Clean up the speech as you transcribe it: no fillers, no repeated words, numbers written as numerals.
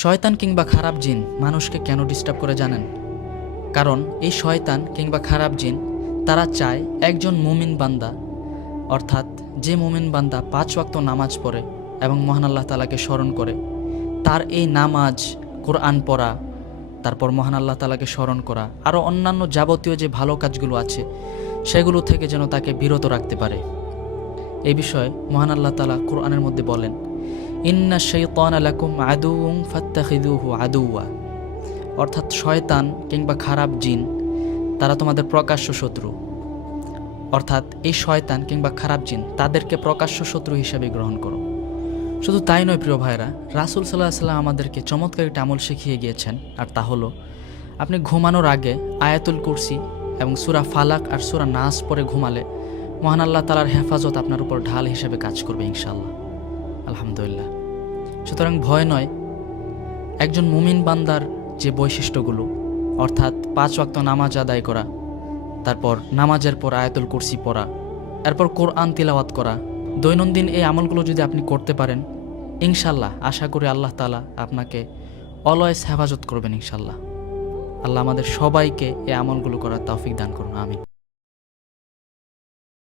শয়তান কিংবা খারাপ জিন মানুষকে কেন ডিস্টার্ব করে জানেন? কারণ এই শয়তান কিংবা খারাপ জিন তারা চায় একজন মুমিন বান্দা, অর্থাৎ যে মুমিন বান্দা 5 ওয়াক্ত নামাজ পড়ে এবং মহান আল্লাহ তাআলাকে স্মরণ করে, তার এই নামাজ, কোরআন পড়া, তারপর মহান আল্লাহ তাআলাকে স্মরণ করা, আরও অন্যান্য যাবতীয় যে ভালো কাজগুলো আছে সেগুলো থেকে যেন তাকে বিরত রাখতে পারে। এই বিষয়ে মহান আল্লাহ তাআলা কোরআনের মধ্যে বলেন, ইন্না শাইতানা লাকুম আদুউন ফাত্তাখিযুহু আদুওয়া, অর্থাৎ শয়তান কিংবা খারাপ জিন তারা তোমাদের প্রকাশ্য শত্রু। অর্থাৎ এই শয়তান কিংবা খারাপ জিন তাদেরকে প্রকাশ্য শত্রু হিসেবে গ্রহণ করো। শুধু তাই নয় প্রিয় ভাইরা, রাসূল সাল্লাল্লাহু আলাইহি ওয়াসাল্লাম আমাদেরকে চমৎকার একটা আমল শিখিয়ে গিয়েছেন, আর তা হলো আপনি ঘুমানোর আগে আয়াতুল কুরসি এবং সূরা ফালাক আর সূরা নাস পড়ে ঘুমালে মহান আল্লাহ তাআলার হেফাজত আপনার উপর ঢাল হিসেবে কাজ করবে ইনশাআল্লাহ। আলহামদুলিল্লাহ। সুতরাং ভয় নয়, একজন মুমিন বান্দার যে বৈশিষ্ট্যগুলো, অর্থাৎ 5 ওয়াক্ত নামাজ আদায় করা, তারপর নামাজের পর আয়াতুল কুরসি পড়া, এরপর কোরআন তিলাওয়াত করা, দৈনন্দিন এই আমলগুলো যদি আপনি করতে পারেন, ইনশাল্লাহ আশা করি আল্লাহ তাআলা আপনাকে অলওয়েজ হেফাজত করবেন ইনশাল্লাহ। আল্লাহ আমাদের সবাইকে এই আমলগুলো করার তৌফিক দান করুন, আমিন।